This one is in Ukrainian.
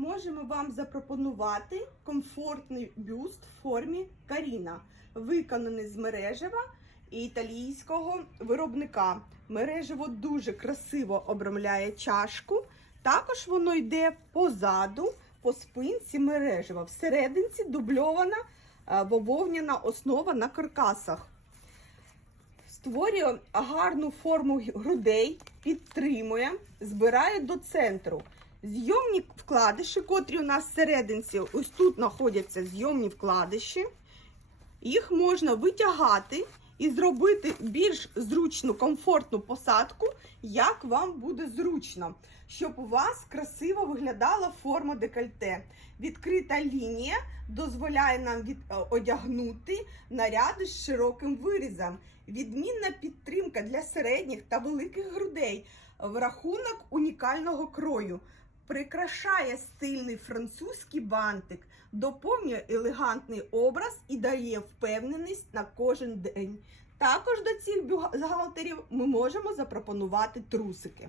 можемо вам запропонувати комфортний бюст в формі Каріна, виконаний з мережева італійського виробника. Мережево дуже красиво обрамляє чашку. Також воно йде позаду, по спинці мережева. Всерединці дубльована е, вововняна основа на каркасах. Створює гарну форму грудей, підтримує, збирає до центру. Зйомні вкладиші, котрі у нас всерединці, ось тут знаходяться зйомні вкладиші. Їх можна витягати і зробити більш зручну, комфортну посадку, як вам буде зручно, щоб у вас красиво виглядала форма декольте. Відкрита лінія дозволяє нам від, е, одягнути наряди з широким вирізом. Відмінна підтримка для середніх та великих грудей в рахунок унікального крою. Прикрашає стильний французький бантик, доповнює елегантний образ і дає впевненість на кожен день. Також до цих бюгалтерів ми можемо запропонувати трусики.